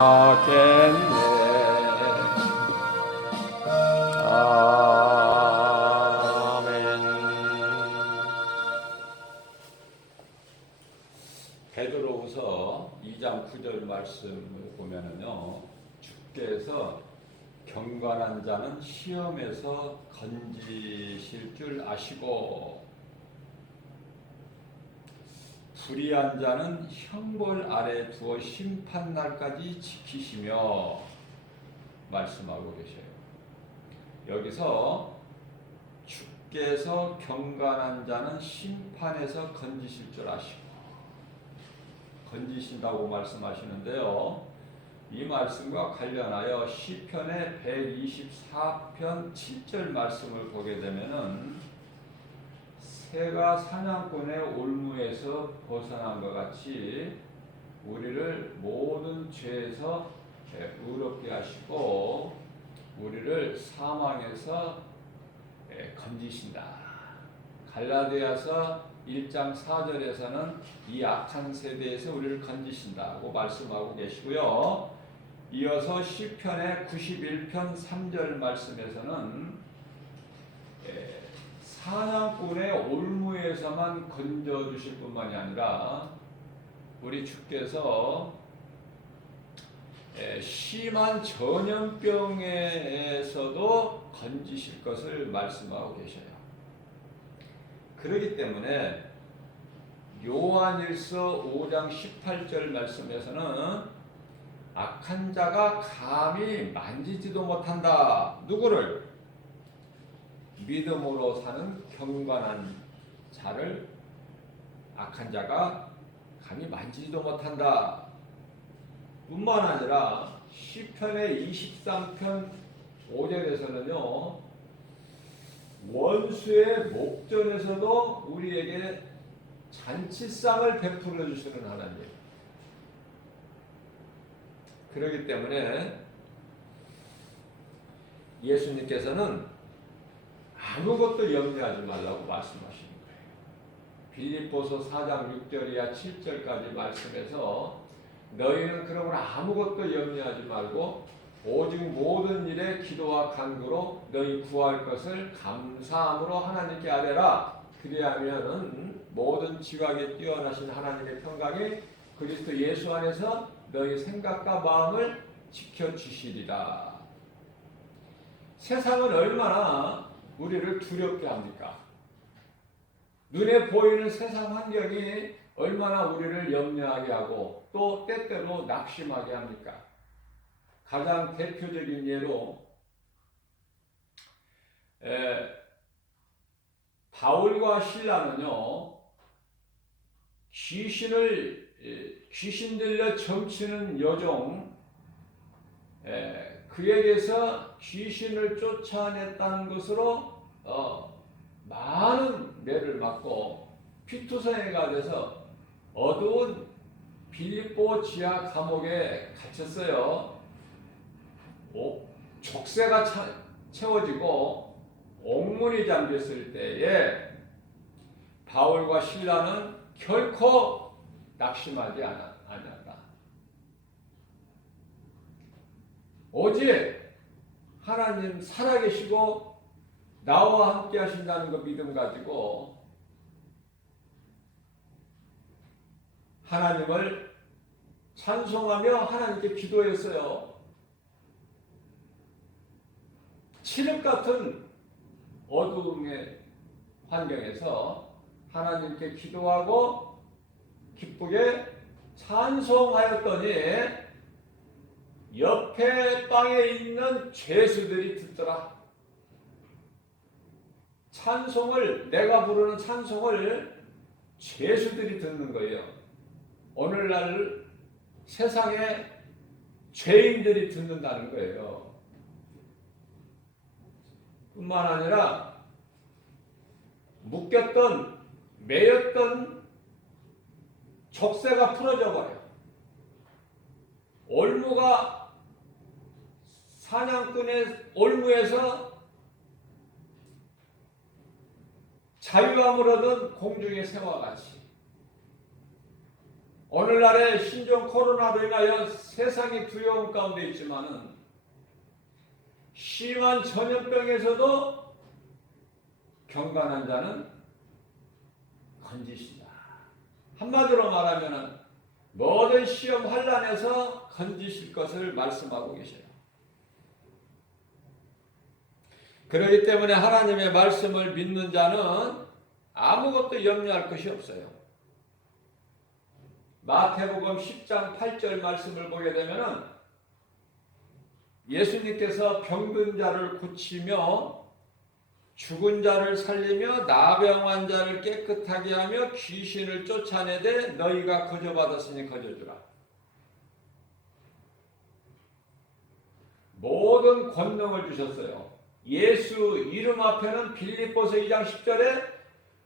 하겠네. 아멘. 베드로후서 2장 9절 말씀을 보면은요, 주께서 경건한 자는 시험에서 건지실 줄 아시고 불의한 자는 형벌 아래 두어 심판날까지 지키시며 말씀하고 계셔요. 여기서 주께서 경건한 자는 심판에서 건지실 줄 아시고 건지신다고 말씀하시는데요. 이 말씀과 관련하여 시편의 124편 7절 말씀을 보게 되면은 새가 사냥꾼의 올무에서 벗어난 것 같이 우리를 모든 죄에서 의롭게 하시고 우리를 사망에서 건지신다. 갈라디아서 1장 4절에서는 이 악한 세대에서 우리를 건지신다고 말씀하고 계시고요. 이어서 시편의 91편 3절 말씀에서는 사냥꾼의 올무에서만 건져주실 뿐만이 아니라 우리 주께서 심한 전염병에서도 건지실 것을 말씀하고 계셔요. 그렇기 때문에 요한일서 5장 18절 말씀에서는 악한 자가 감히 만지지도 못한다. 누구를? 믿음으로 사는 경건한 자를 악한 자가 감히 만지지도 못한다. 뿐만 아니라 시편의 23편 5절에서는요. 원수의 목전에서도 우리에게 잔치상을 베풀어 주시는 하나님. 그렇기 때문에 예수님께서는 아무것도 염려하지 말라고 말씀하시는 거예요. 빌립보서 4장 6절이야 7절까지 말씀해서 너희는 그러므로 아무것도 염려하지 말고 오직 모든 일에 기도와 간구로 너희 구할 것을 감사함으로 하나님께 아뢰라. 그리하면은 모든 지각에 뛰어나신 하나님의 평강이 그리스도 예수 안에서 너희 생각과 마음을 지켜주시리라. 세상은 얼마나 우리를 두렵게 합니까? 눈에 보이는 세상 환경이 얼마나 우리를 염려하게 하고 또 때때로 낙심하게 합니까? 가장 대표적인 예로 바울과 실라는요, 귀신 들려 점치는 여종, 그에게서 귀신을 쫓아냈다는 것으로 많은 매를 맞고 피투성이가 돼서 어두운 빌립보 지하 감옥에 갇혔어요. 족쇄가 채워지고 옥문이 잠겼을 때에 바울과 실라는 결코 낙심하지 않았다. 오직 하나님 살아계시고 나와 함께 하신다는 그 믿음 가지고 하나님을 찬송하며 하나님께 기도했어요. 칠흑 같은 어두움의 환경에서 하나님께 기도하고 기쁘게 찬송하였더니 옆에 방에 있는 죄수들이 듣더라. 찬송을, 내가 부르는 찬송을 죄수들이 듣는 거예요. 오늘날 세상에 죄인들이 듣는다는 거예요. 뿐만 아니라 묶였던, 매였던 족쇄가 풀어져 버려요. 올무가 사냥꾼의 올무에서 자유함을 얻은 공중의 새와 같이 오늘날의 신종 코로나로 인하여 세상이 두려움 가운데 있지만은 심한 전염병에서도 경건한 자는 건지시다. 한마디로 말하면 모든 시험 환난에서 건지실 것을 말씀하고 계셔요. 그렇기 때문에 하나님의 말씀을 믿는 자는 아무것도 염려할 것이 없어요. 마태복음 10장 8절 말씀을 보게 되면은 예수님께서 병든 자를 고치며 죽은 자를 살리며 나병한 자를 깨끗하게 하며 귀신을 쫓아내되 너희가 거저받았으니 거저주라. 모든 권능을 주셨어요. 예수 이름 앞에는 빌립보서 2장 10절에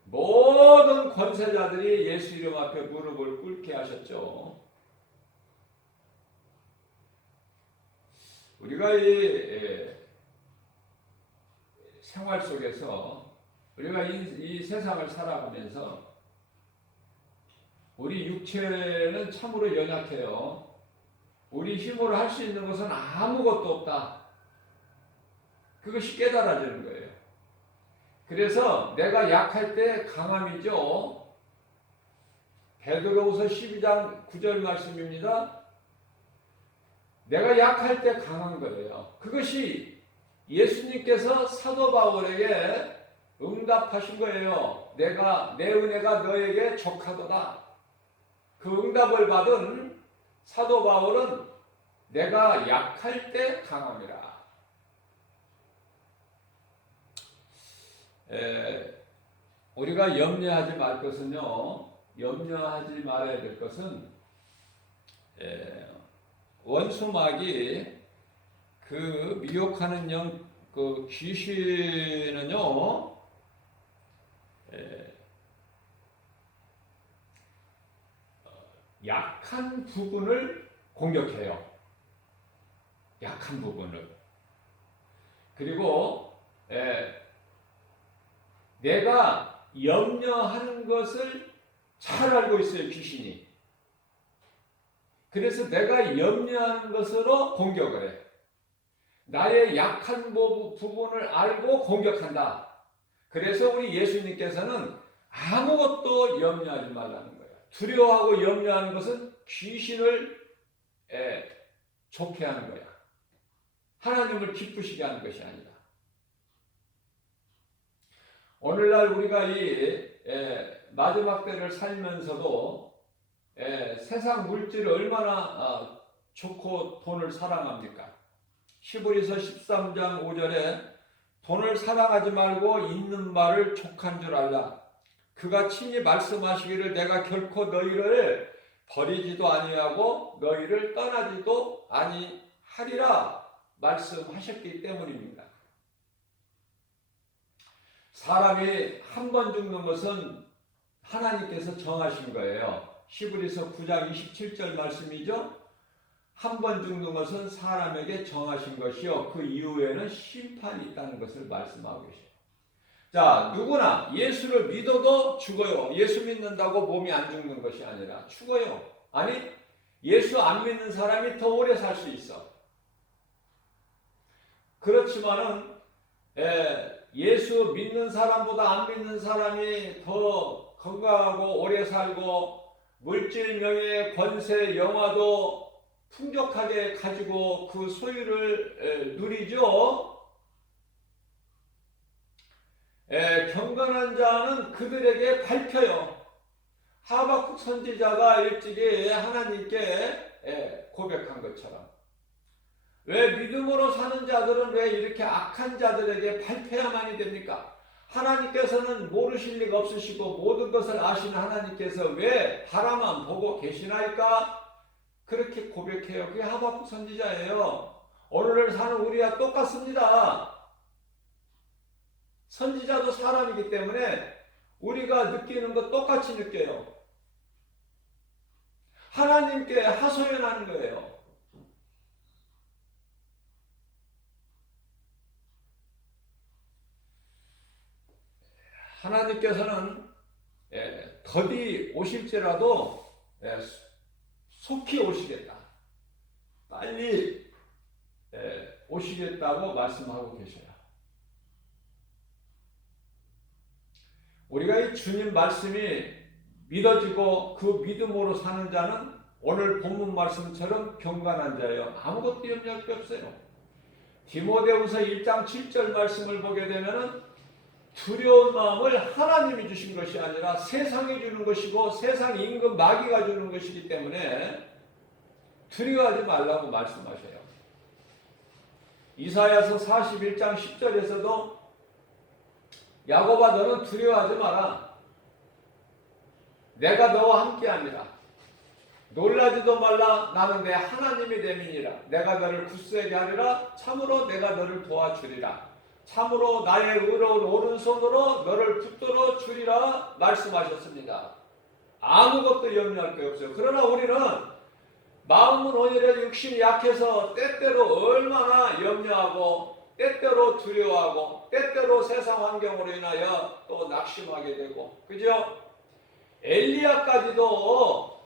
모든 권세자들이 예수 이름 앞에 무릎을 꿇게 하셨죠. 우리가 이 생활 속에서 우리가 이 세상을 살아가면서 우리 육체는 참으로 연약해요. 우리 힘으로 할 수 있는 것은 아무것도 없다. 그것이 깨달아지는 거예요. 그래서 내가 약할 때 강함이죠. 베드로후서 12장 9절 말씀입니다. 내가 약할 때 강한 거예요. 그것이 예수님께서 사도 바울에게 응답하신 거예요. 내 은혜가 너에게 족하도다. 그 응답을 받은 사도 바울은 내가 약할 때 강함이라. 우리가 염려하지 말 것은요, 염려하지 말아야 될 것은 원수마귀 그 미혹하는 영, 그 귀신은요, 약한 부분을 공격해요. 약한 부분을. 그리고 내가 염려하는 것을 잘 알고 있어요, 귀신이. 그래서 내가 염려하는 것으로 공격을 해. 나의 약한 부분을 알고 공격한다. 그래서 우리 예수님께서는 아무것도 염려하지 말라는 거예요. 두려워하고 염려하는 것은 귀신을 좋게 하는 거야. 하나님을 기쁘시게 하는 것이 아니다. 오늘날 우리가 이 마지막 때를 살면서도 세상 물질을 얼마나 좋고 돈을 사랑합니까? 히브리서 13장 5절에 돈을 사랑하지 말고 있는 말을 족한 줄 알라. 그가 친히 말씀하시기를 내가 결코 너희를 버리지도 아니하고 너희를 떠나지도 아니하리라 말씀하셨기 때문입니다. 사람이 한 번 죽는 것은 하나님께서 정하신 거예요. 히브리서 9장 27절 말씀이죠. 한 번 죽는 것은 사람에게 정하신 것이요 그 이후에는 심판이 있다는 것을 말씀하고 계세요. 자, 누구나 예수를 믿어도 죽어요. 예수 믿는다고 몸이 안 죽는 것이 아니라 죽어요. 아니, 예수 안 믿는 사람이 더 오래 살 수 있어. 그렇지만은 예수 믿는 사람보다 안 믿는 사람이 더 건강하고 오래 살고 물질, 명예, 권세, 영화도 풍족하게 가지고 그 소유를 누리죠. 경건한 자는 그들에게 밝혀요. 하박국 선지자가 일찍이 하나님께 고백한 것처럼 왜 믿음으로 사는 자들은 왜 이렇게 악한 자들에게 발표야만이 됩니까? 하나님께서는 모르실 리가 없으시고 모든 것을 아시는 하나님께서 왜 바라만 보고 계시나이까? 그렇게 고백해요. 그게 하박국 선지자예요. 오늘을 사는 우리와 똑같습니다. 선지자도 사람이기 때문에 우리가 느끼는 것 똑같이 느껴요. 하나님께 하소연하는 거예요. 하나님께서는 더디 오실지라도 속히 오시겠다. 빨리 오시겠다고 말씀하고 계셔요. 우리가 이 주님 말씀이 믿어지고 그 믿음으로 사는 자는 오늘 본문 말씀처럼 경건한 자예요. 아무것도 염려할 게 없어요. 디모데후서 1장 7절 말씀을 보게 되면은 두려운 마음을 하나님이 주신 것이 아니라 세상이 주는 것이고 세상 임금 마귀가 주는 것이기 때문에 두려워하지 말라고 말씀하셔요. 이사야서 41장 10절에서도 야곱아 너는 두려워하지 마라. 내가 너와 함께하니라. 놀라지도 말라. 나는 내 하나님이 됨이니라. 내가 너를 굳세게 하리라. 참으로 내가 너를 도와주리라. 참으로 나의 의로운 오른손으로 너를 붙들어 주리라 말씀하셨습니다. 아무것도 염려할 게 없어요. 그러나 우리는 마음은 오히려 육신이 약해서 때때로 얼마나 염려하고 때때로 두려워하고 때때로 세상 환경으로 인하여 또 낙심하게 되고, 그죠? 엘리야까지도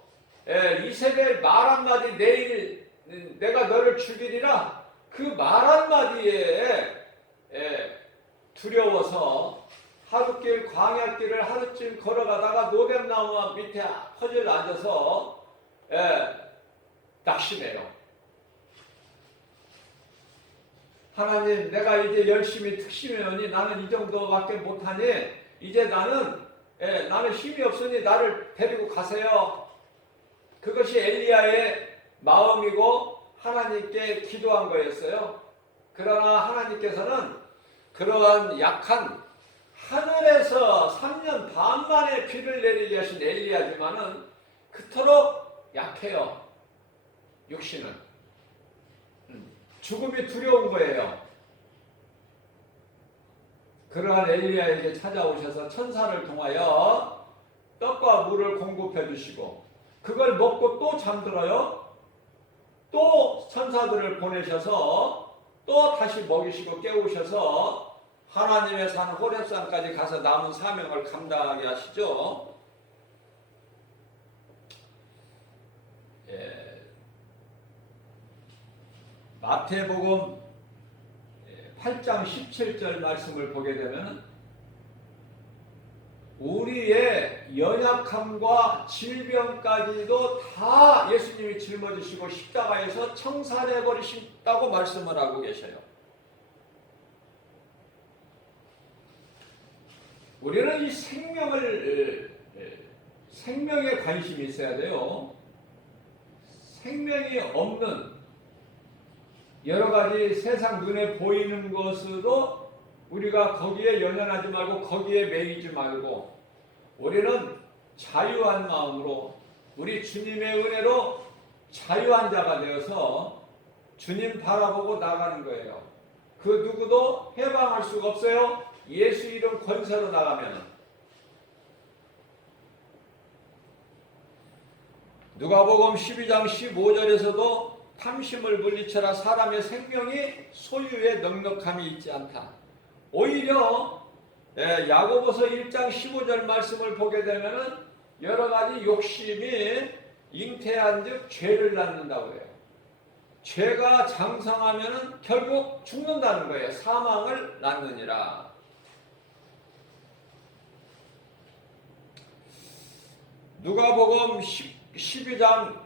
이세벨 말 한마디 내일 내가 너를 죽이리라 그 말 한마디에 두려워서 하룻길 광야길을 하루쯤 걸어가다가 노뱀나무 밑에 퍼즐 앉아서 낙심해요. 하나님 내가 이제 열심히 특심해오니 나는 이 정도밖에 못하니 이제 나는 힘이 없으니 나를 데리고 가세요. 그것이 엘리야의 마음이고 하나님께 기도한 거였어요. 그러나 하나님께서는 그러한 약한 하늘에서 3년 반 만에 비를 내리게 하신 엘리야지만은 그토록 약해요. 육신은 죽음이 두려운 거예요. 그러한 엘리야에게 찾아오셔서 천사를 통하여 떡과 물을 공급해 주시고 그걸 먹고 또 잠들어요. 또 천사들을 보내셔서 또 다시 먹이시고 깨우셔서 하나님의 산 호렙산까지 가서 남은 사명을 감당하게 하시죠. 마태복음 8장 17절 말씀을 보게 되면 우리의 연약함과 질병까지도 다 예수님이 짊어지시고 십자가에서 청산해 버리신다고 말씀을 하고 계셔요. 우리는 이 생명에 관심이 있어야 돼요. 생명이 없는 여러 가지 세상 눈에 보이는 것으로 우리가 거기에 연연하지 말고 거기에 매이지 말고 우리는 자유한 마음으로 우리 주님의 은혜로 자유한 자가 되어서 주님 바라보고 나가는 거예요. 그 누구도 해방할 수가 없어요. 예수 이름 권세로 나가면. 누가복음 12장 15절에서도 탐심을 물리쳐라. 사람의 생명이 소유에 넉넉함이 있지 않다. 오히려 야고보서 1장 15절 말씀을 보게 되면은 여러 가지 욕심이 잉태한즉 죄를 낳는다고 해요. 죄가 장성하면은 결국 죽는다는 거예요. 사망을 낳느니라. 누가복음 12장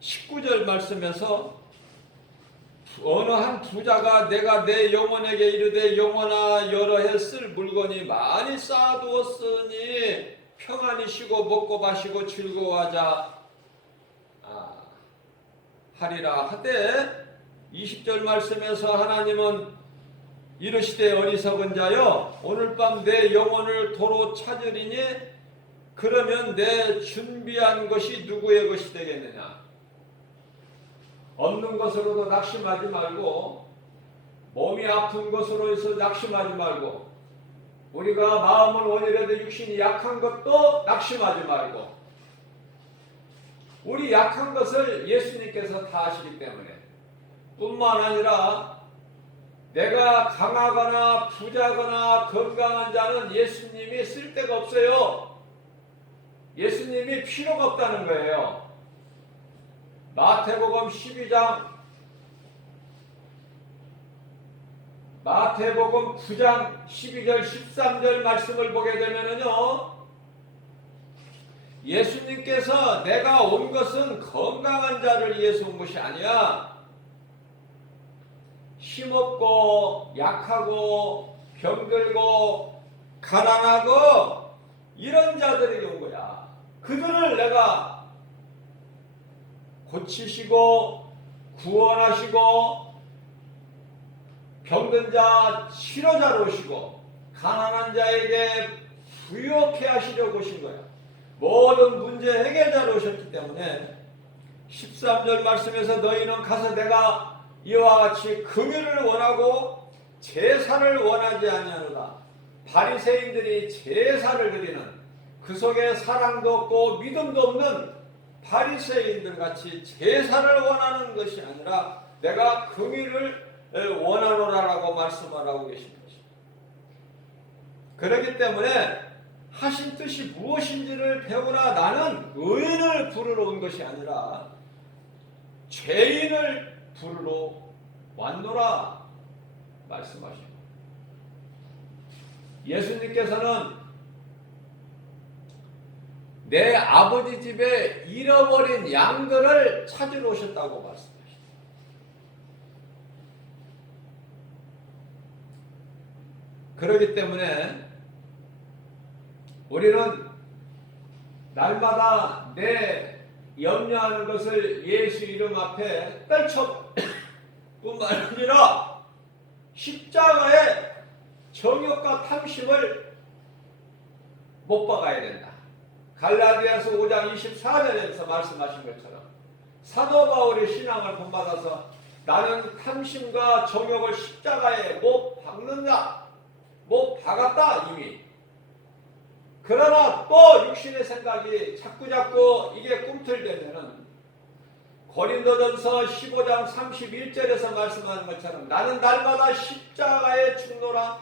19절 말씀에서 어느 한 부자가 내가 내 영혼에게 이르되 영혼아 여러 해 쓸 물건이 많이 쌓아두었으니 평안히 쉬고 먹고 마시고 즐거워하자 하리라 하되 20절 말씀에서 하나님은 이르시되 어리석은 자여 오늘 밤 내 영혼을 도로 찾으리니 그러면 내 준비한 것이 누구의 것이 되겠느냐. 없는 것으로도 낙심하지 말고 몸이 아픈 것으로 해서 낙심하지 말고 우리가 마음은 오늘에도 육신이 약한 것도 낙심하지 말고 우리 약한 것을 예수님께서 다 아시기 때문에 뿐만 아니라 내가 강하거나 부자거나 건강한 자는 예수님이 쓸데가 없어요. 예수님이 필요가 없다는 거예요. 마태복음 12장, 마태복음 9장 12절 13절 말씀을 보게 되면은요, 예수님께서 내가 온 것은 건강한 자를 위해서 온 것이 아니야. 힘없고 약하고 병들고 가난하고 이런 자들에게 온 거야. 그들을 내가 고치시고 구원하시고 병든 자 치료자로 오시고 가난한 자에게 부욕해 하시려고 오신 거야. 모든 문제 해결자로 오셨기 때문에 13절 말씀에서 너희는 가서 내가 이와 같이 긍휼을 원하고 제사를 원하지 아니하노라. 바리새인들이 제사를 드리는, 그 속에 사랑도 없고 믿음도 없는 바리새인들 같이 제사를 원하는 것이 아니라 내가 긍휼을 원하노라라고 말씀하라고 계신 것입니다. 그렇기 때문에 하신 뜻이 무엇인지를 배우라. 나는 의인을 부르러 온 것이 아니라 죄인을 부르러 왔노라 말씀하시고, 예수님께서는 내 아버지 집에 잃어버린 양들을 찾으러 오셨다고 말씀하십니다. 그렇기 때문에 우리는 날마다 내 염려하는 것을 예수 이름 앞에 떨쳐 뿐만 아니라 십자가의 정욕과 탐심을 못 박아야 된다. 갈라디아서 5장 24절에서 말씀하신 것처럼 사도 바울의 신앙을 본받아서 나는 탐심과 정욕을 십자가에 못 박는다. 못 박았다 이미. 그러나 또 육신의 생각이 자꾸자꾸 이게 꿈틀대면은 고린도전서 15장 31절에서 말씀하는 것처럼 나는 날마다 십자가에 죽노라.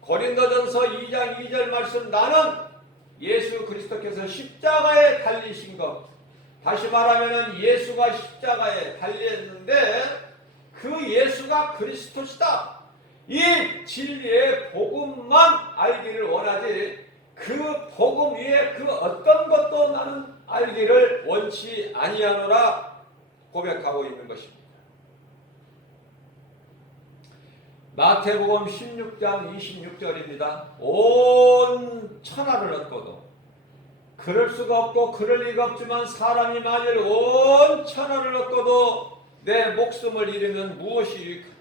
고린도전서 2장 2절 말씀, 나는 예수 그리스도께서 십자가에 달리신 것, 다시 말하면 예수가 십자가에 달렸는데 그 예수가 그리스도시다. 이 진리의 복음만 알기를 원하지 그 복음 위에 그 어떤 것도 나는 알기를 원치 아니하노라 고백하고 있는 것입니다. 마태복음 16장 26절입니다. 온 천하를 얻고도 그럴 수가 없고 그럴 리가 없지만 사람이 만일 온 천하를 얻고도 내 목숨을 잃으면 무엇이 유익하냐.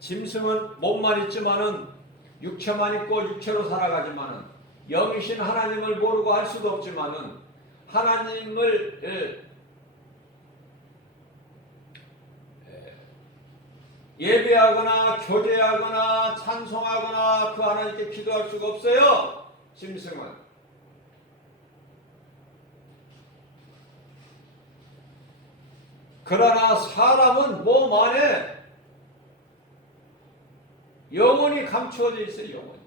짐승은 몸만 있지만은 육체만 있고 육체로 살아가지만은 영이신 하나님을 모르고 할 수도 없지만은 하나님을 예배하거나 교제하거나 찬송하거나 그 하나님께 기도할 수가 없어요. 짐승은. 그러나 사람은 몸 안에 영혼이 감추어져 있어요. 영혼이.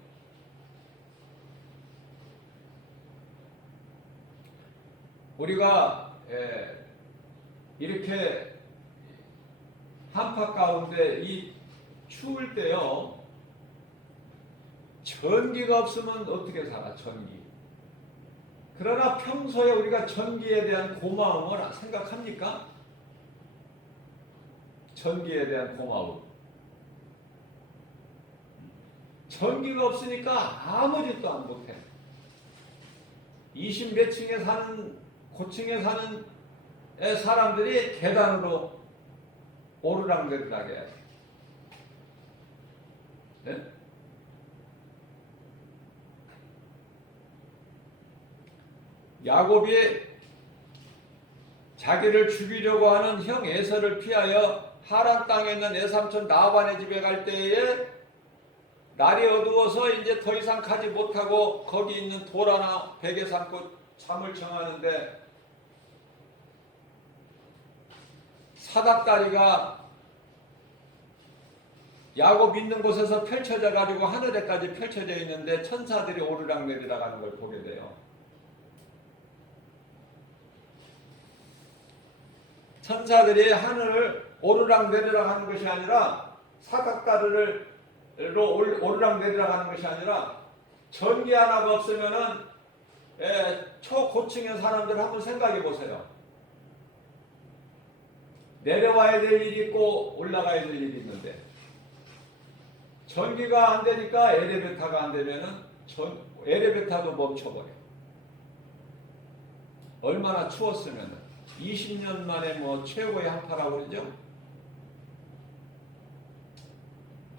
우리가 이렇게 한파 가운데 이 추울 때요, 전기가 없으면 어떻게 살아? 전기. 그러나 평소에 우리가 전기에 대한 고마움을 생각합니까? 전기에 대한 고마움. 전기가 없으니까 아무 짓도 안 못해. 20 몇 층에 사는, 고층에 사는 사람들이 계단으로 오르락내리락 해야 돼. 네? 야곱이 자기를 죽이려고 하는 형 에서를 피하여 하란 땅에 있는 에삼촌 라반의 집에 갈 때에 날이 어두워서 이제 더 이상 가지 못하고 거기 있는 돌 하나 베개 삼고 잠을 청하는데 사닥다리가 야곱 있는 곳에서 펼쳐져 가지고 하늘에까지 펼쳐져 있는데 천사들이 오르락내리락 하는 걸 보게 돼요. 천사들이 하늘을 오르락내리락 하는 것이 아니라 사각가루로 오르락내리락 하는 것이 아니라 전기 하나가 없으면은 초고층의 사람들 한번 생각해 보세요. 내려와야 될 일이 있고 올라가야 될 일이 있는데 전기가 안 되니까 엘리베이터가 안 되면은 엘리베이터도 멈춰버려. 얼마나 추웠으면 20년 만에 뭐 최고의 한파라고 그러죠.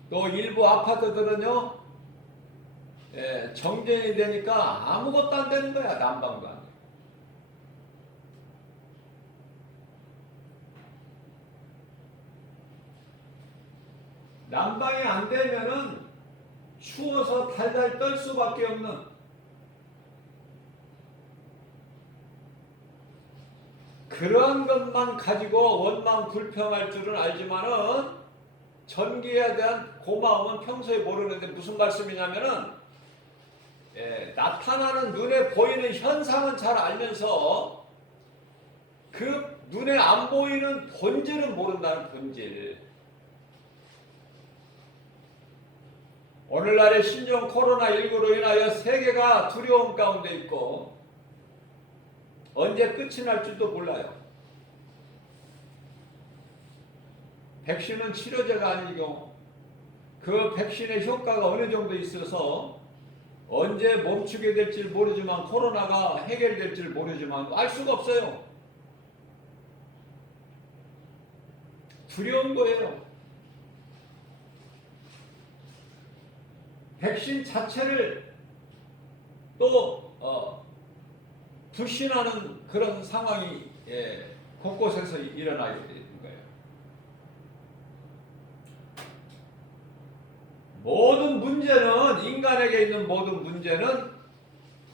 또 일부 아파트들은요 정전이 되니까 아무것도 안 되는 거야. 난방도 안 돼. 난방이 안 되면은 추워서 달달 떨 수밖에 없는 그런 것만 가지고 원망 불평할 줄은 알지만은 전기에 대한 고마움은 평소에 모르는데 무슨 말씀이냐면은 나타나는 눈에 보이는 현상은 잘 알면서 그 눈에 안 보이는 본질은 모른다는 본질. 오늘날의 신종 코로나19로 인하여 세계가 두려움 가운데 있고 언제 끝이 날 줄도 몰라요. 백신은 치료제가 아니고 그 백신의 효과가 어느 정도 있어서 언제 멈추게 될지 모르지만 코로나가 해결될지 모르지만 알 수가 없어요. 두려운 거예요. 백신 자체를 또 불신하는 그런 상황이 곳곳에서 일어나게 되는 거예요. 모든 문제는 인간에게 있는 모든 문제는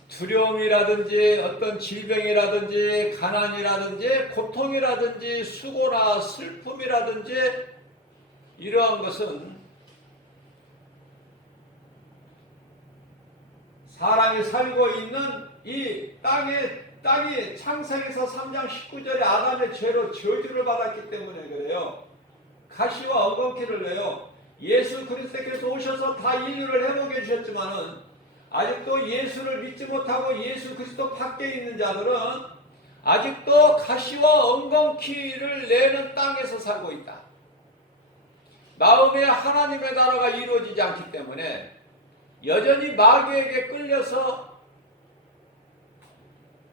두려움이라든지 어떤 질병이라든지 가난이라든지 고통이라든지 수고나 슬픔이라든지 이러한 것은 사람이 살고 있는 이 땅이 창세기에서 3장 19절에 아담의 죄로 저주를 받았기 때문에 그래요. 가시와 엉겅퀴를 내요. 예수 그리스도께서 오셔서 다 인류를 회복해 주셨지만은 아직도 예수를 믿지 못하고 예수 그리스도 밖에 있는 자들은 아직도 가시와 엉겅퀴를 내는 땅에서 살고 있다. 마음에 하나님의 나라가 이루어지지 않기 때문에 여전히 마귀에게 끌려서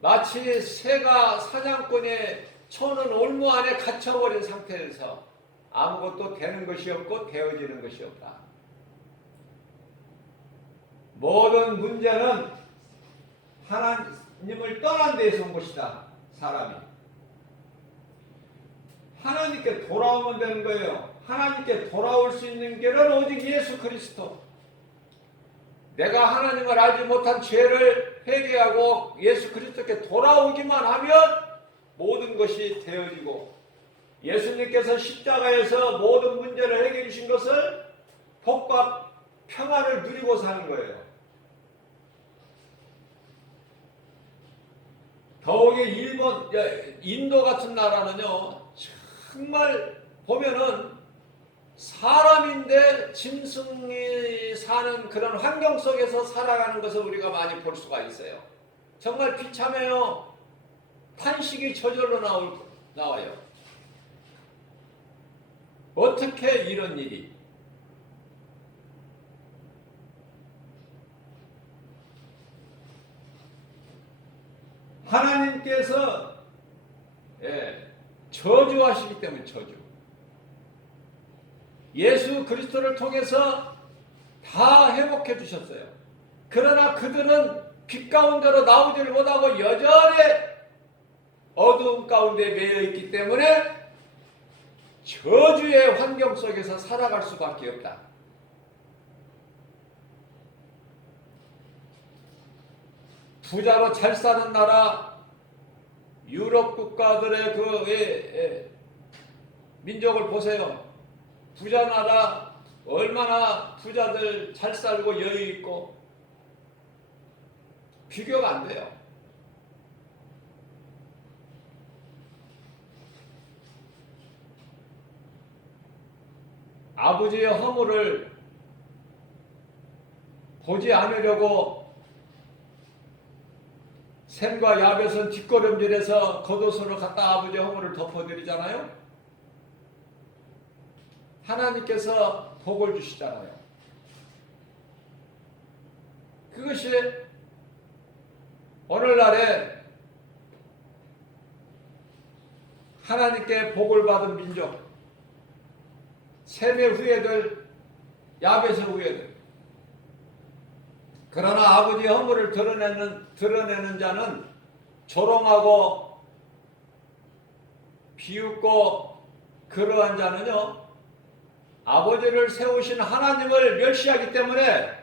마치 새가 사냥꾼의 쳐는 올무 안에 갇혀버린 상태에서 아무것도 되는 것이 없고 되어지는 것이 없다. 모든 문제는 하나님을 떠난 데에서 온 것이다. 사람이 하나님께 돌아오면 되는 거예요. 하나님께 돌아올 수 있는 길은 오직 예수 그리스도. 내가 하나님을 알지 못한 죄를 회개하고 예수 그리스도께 돌아오기만 하면 모든 것이 되어지고 예수님께서 십자가에서 모든 문제를 해결해 주신 것을 복과 평안을 누리고 사는 거예요. 더욱이 인도 같은 나라는요 정말 보면은 사람인데 짐승이 사는 그런 환경 속에서 살아가는 것을 우리가 많이 볼 수가 있어요. 정말 비참해요. 탄식이 저절로 나와요. 어떻게 이런 일이? 하나님께서 저주하시기 때문에 저주. 예수 그리스도를 통해서 다 회복해 주셨어요. 그러나 그들은 빛 가운데로 나오지를 못하고 여전히 어두움 가운데 매여 있기 때문에 저주의 환경 속에서 살아갈 수밖에 없다. 부자로 잘 사는 나라 유럽 국가들의 그 민족을 보세요. 부자 나라 얼마나 부자들 잘 살고 여유 있고 비교가 안 돼요. 아버지의 허물을 보지 않으려고 샘과 야벳은 뒷걸음질해서 겉옷으로 갖다 아버지의 허물을 덮어드리잖아요. 하나님께서 복을 주시잖아요. 그것이 오늘날에 하나님께 복을 받은 민족, 셈의 후예들, 야벳의 후예들. 그러나 아버지의 허물을 드러내는 자는 조롱하고 비웃고 그러한 자는요, 아버지를 세우신 하나님을 멸시하기 때문에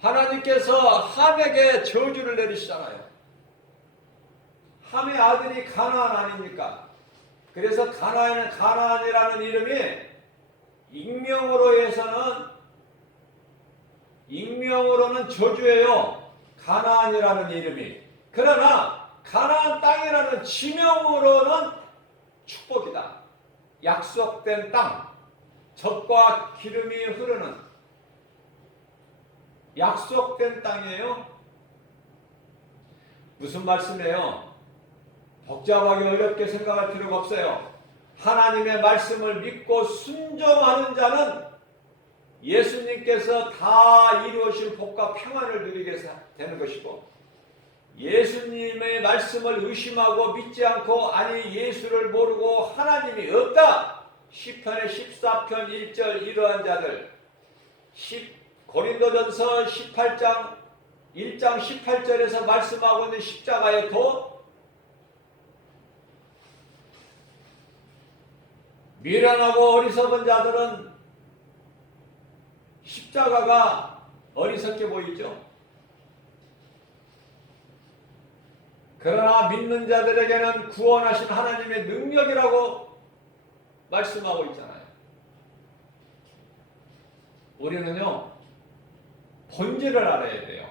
하나님께서 함에게 저주를 내리시잖아요. 함의 아들이 가나안 아닙니까? 그래서 가나안이라는 이름이 익명으로는 저주예요. 가나안이라는 이름이. 그러나 가나안 땅이라는 지명으로는 축복이다. 약속된 땅, 젖과 기름이 흐르는 약속된 땅이에요. 무슨 말씀이에요? 복잡하게 어렵게 생각할 필요가 없어요. 하나님의 말씀을 믿고 순종하는 자는 예수님께서 다 이루어질 복과 평안을 누리게 되는 것이고, 예수님의 말씀을 의심하고 믿지 않고 아니 예수를 모르고 하나님이 없다, 시편의 14편 1절 이러한 자들, 고린도전서 18장 1장 18절에서 말씀하고 있는 십자가의 도, 미련하고 어리석은 자들은 십자가가 어리석게 보이죠. 그러나 믿는 자들에게는 구원하신 하나님의 능력이라고 말씀하고 있잖아요. 우리는요, 본질을 알아야 돼요.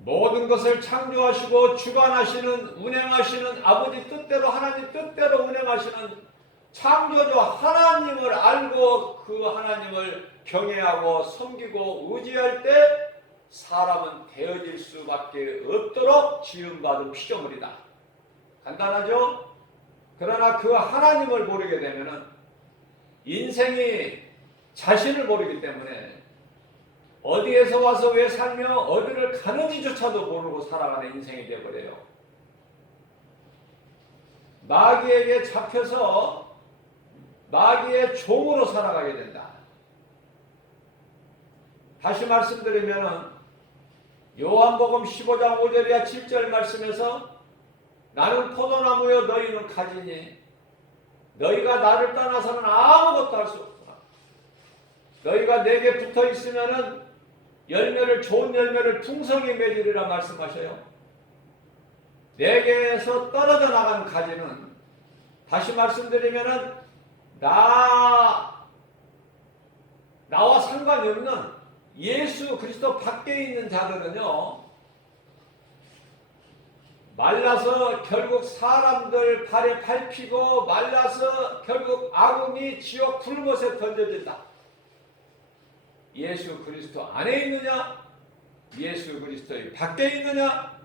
모든 것을 창조하시고 주관하시는, 운행하시는 아버지 뜻대로, 하나님 뜻대로 운행하시는 창조주 하나님을 알고 그 하나님을 경외하고 섬기고 의지할 때 사람은 되어질 수밖에 없도록 지음받은 피조물이다. 간단하죠? 그러나 그 하나님을 모르게 되면은 인생이 자신을 모르기 때문에 어디에서 와서 왜 살며 어디를 가는지조차도 모르고 살아가는 인생이 되어버려요. 마귀에게 잡혀서 마귀의 종으로 살아가게 된다. 다시 말씀드리면 요한복음 15장 5절이야 7절 말씀에서 나는 포도나무요 너희는 가지니 너희가 나를 떠나서는 아무것도 할 수 없구나. 너희가 내게 붙어 있으면은 좋은 열매를 풍성히 맺으리라 말씀하셔요. 내게서 떨어져 나간 가지는, 다시 말씀드리면은 나와 상관이 없는 예수 그리스도 밖에 있는 자들은요, 말라서 결국 사람들 발에 밟히고 말라서 결국 아궁이 지옥 불못에 던져진다. 예수 그리스도 안에 있느냐, 예수 그리스도의 밖에 있느냐.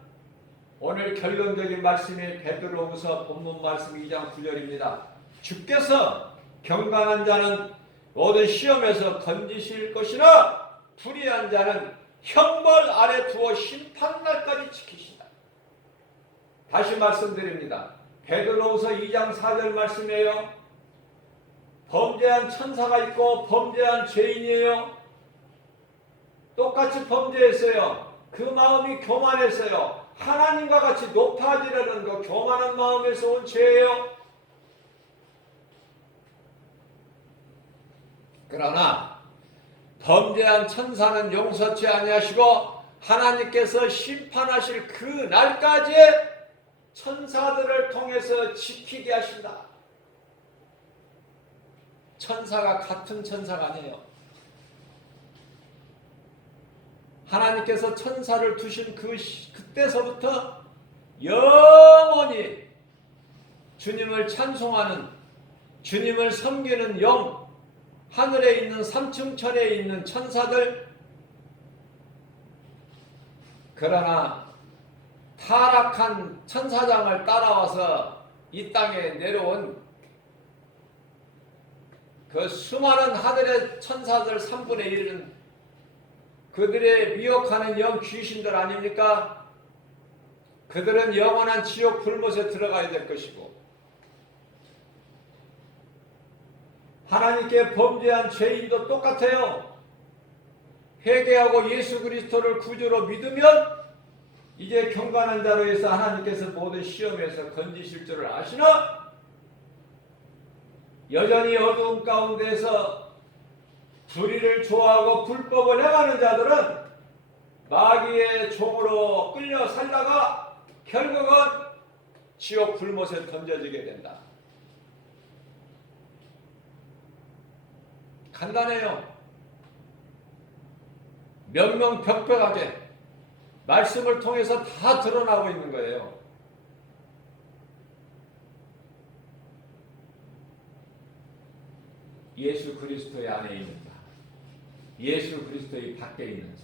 오늘 결론적인 말씀이 베드로후서 본문 말씀 2장 9절입니다. 주께서 경건한 자는 모든 시험에서 건지실 것이나 불의한 자는 형벌 아래 두어 심판날까지 지키신다. 다시 말씀드립니다. 베드로후서 2장 4절 말씀이에요. 범죄한 천사가 있고 범죄한 죄인이에요. 똑같이 범죄했어요. 그 마음이 교만했어요. 하나님과 같이 높아지려는 그 교만한 마음에서 온 죄예요. 그러나 범죄한 천사는 용서치 아니하시고 하나님께서 심판하실 그 날까지 천사들을 통해서 지키게 하신다. 천사가 같은 천사가 아니에요. 하나님께서 천사를 두신 그때서부터 영원히 주님을 찬송하는, 주님을 섬기는 영, 하늘에 있는 삼층천에 있는 천사들, 그러나 타락한 천사장을 따라와서 이 땅에 내려온 그 수많은 하늘의 천사들 3분의 1은 그들의 미혹하는 영 귀신들 아닙니까? 그들은 영원한 지옥 불못에 들어가야 될 것이고, 하나님께 범죄한 죄인도 똑같아요. 회개하고 예수 그리스도를 구주로 믿으면 이제 경건한 자로 해서 하나님께서 모든 시험에서 건지실 줄을 아시나? 여전히 어두움 가운데서 불의를 좋아하고 불법을 행하는 자들은 마귀의 종으로 끌려 살다가 결국은 지옥 불못에 던져지게 된다. 간단해요. 명명백백하게 말씀을 통해서 다 드러나고 있는 거예요. 예수 그리스도의 안에 있는 자, 예수 그리스도의 밖에 있는 자.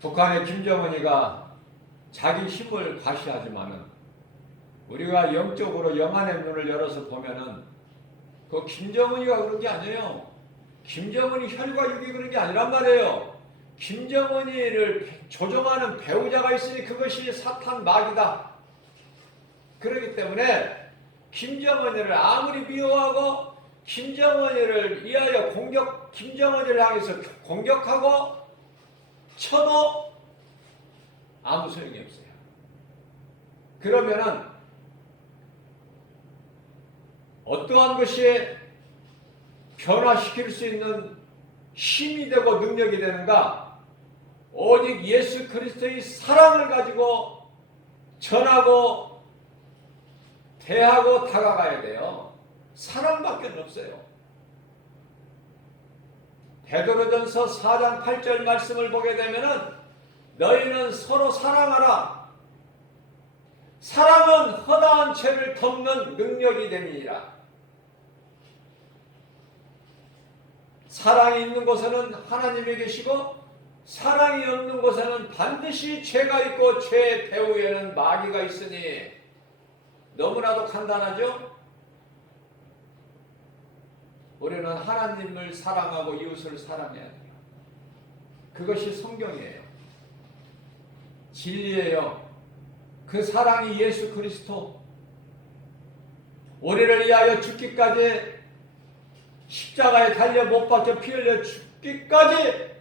북한의 김정은이가 자기 힘을 과시하지만은 우리가 영적으로 영안의 눈을 열어서 보면은 그 김정은이가 그런 게 아니에요. 김정은이 혈과 육이 그런 게 아니란 말이에요. 김정은이를 조종하는 배우자가 있으니 그것이 사탄 마귀다. 그렇기 때문에 김정은이를 아무리 미워하고 김정은이를 위하여 김정은이를 향해서 공격하고 쳐도 아무 소용이 없어요. 그러면은 어떠한 것이 변화시킬 수 있는 힘이 되고 능력이 되는가? 오직 예수 그리스도의 사랑을 가지고 전하고 대하고 다가가야 돼요. 사랑밖에 없어요. 베드로전서 4장 8절 말씀을 보게 되면은 너희는 서로 사랑하라. 사랑은 허다한 죄를 덮는 능력이 됨이니라. 사랑이 있는 곳에는 하나님이 계시고 사랑이 없는 곳에는 반드시 죄가 있고 죄의 배후에는 마귀가 있으니 너무나도 간단하죠? 우리는 하나님을 사랑하고 이웃을 사랑해야 돼요. 그것이 성경이에요. 진리예요. 그 사랑이 예수 그리스도, 우리를 위하여 죽기까지 십자가에 달려 못 박혀 피 흘려 죽기까지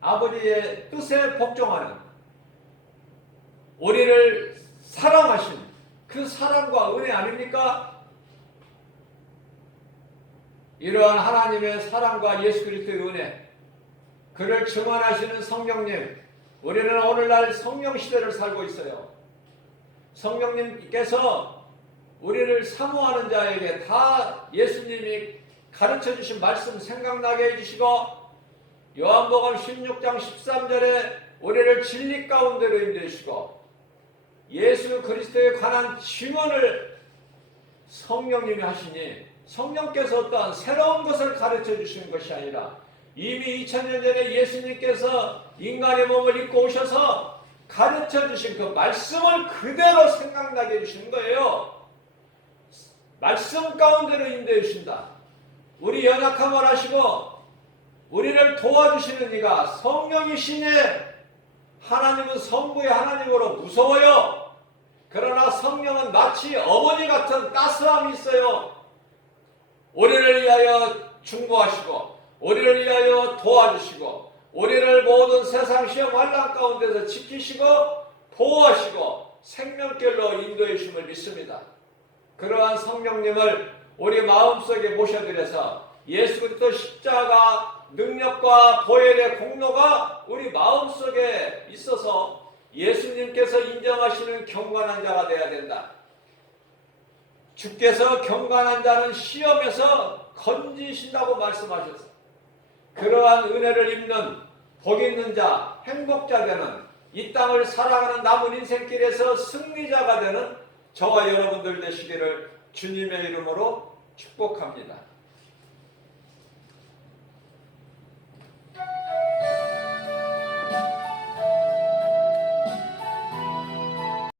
아버지의 뜻에 복종하는, 우리를 사랑하신 그 사랑과 은혜 아닙니까? 이러한 하나님의 사랑과 예수 그리스도의 은혜, 그를 증언하시는 성령님, 우리는 오늘날 성령 시대를 살고 있어요. 성령님께서 우리를 사모하는 자에게 다 예수님이 가르쳐 주신 말씀 생각나게 해주시고, 요한복음 16장 13절에 우리를 진리 가운데로 인도하시고 예수 그리스도에 관한 증언을 성령님이 하시니, 성령께서 어떠한 새로운 것을 가르쳐 주시는 것이 아니라 이미 2000년 전에 예수님께서 인간의 몸을 입고 오셔서 가르쳐 주신 그 말씀을 그대로 생각나게 해주시는 거예요. 말씀 가운데로 인도해 주신다. 우리 연약함을 하시고 우리를 도와주시는 이가 성령이시니, 하나님은 성부의 하나님으로 무서워요. 그러나 성령은 마치 어머니 같은 따스함이 있어요. 우리를 위하여 중보하시고 우리를 위하여 도와주시고 우리를 모든 세상 시험 환난 가운데서 지키시고 보호하시고 생명길로 인도해 주심을 믿습니다. 그러한 성령님을 우리 마음속에 모셔드려서 예수 그리스도 십자가 능력과 보혈의 공로가 우리 마음속에 있어서 예수님께서 인정하신 인정하시는 경건한 자가 되어야 된다. 주께서 경건한 자는 시험에서 건지신다고 말씀하셨어. 그러한 은혜를 입는 복 있는 자, 행복자 되는 이 땅을 살아가는 남은 인생길에서 승리자가 되는 저와 여러분들 되시기를 주님의 이름으로 축복합니다.